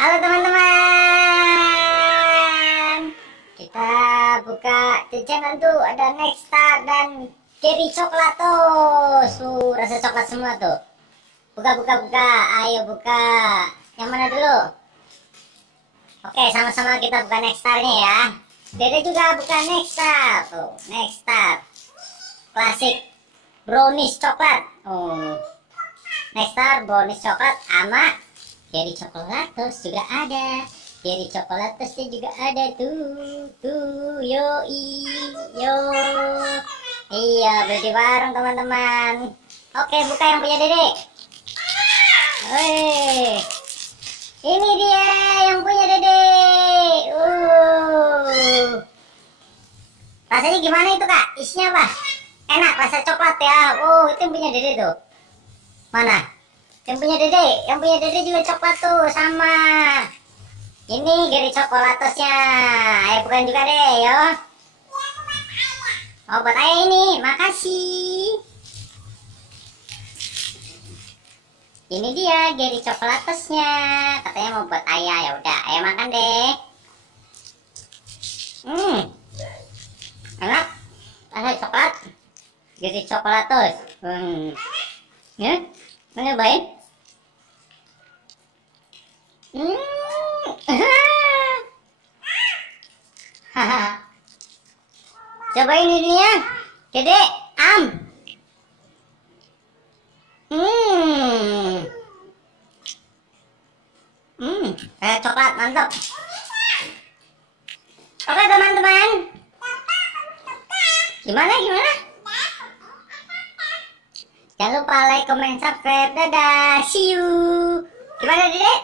Halo teman-teman, kita buka jajanan tuh, ada Nexstar dan Cherry Coklatos. Rasa coklat semua tuh. Buka, ayo buka. Yang mana dulu? Oke, sama-sama kita buka Nexstarnya ya. Dede juga buka Nexstar tuh, Nexstar klasik brownies coklat. Nexstar brownies coklat sama Cherry Coklatos juga ada. Cherry Coklatosnya juga ada tuh, yoi, yo. Iya, beli di warung teman-teman. Oke, buka yang punya Dede. Wih, ini dia yang punya Dede. Rasanya gimana itu kak? Isinya apa? Enak, rasa coklat ya. Itu yang punya Dede tuh. Mana? Yang punya Dede juga coklat tuh, sama. Ini Cherry Coklatosnya. Ayo bukan juga deh, yo. Buat ayah ini, makasih. Ini dia Cherry Coklatosnya. Katanya mau buat ayah, ya udah, ayah makan deh. Enak, rasa coklat. Cherry Coklatos. Ya, mau nyobain? Cobain ini ya, Dede, coklat mantap. Oke teman-teman, gimana? Jangan lupa like, comment, subscribe. Dadah, see you. Gimana Dede?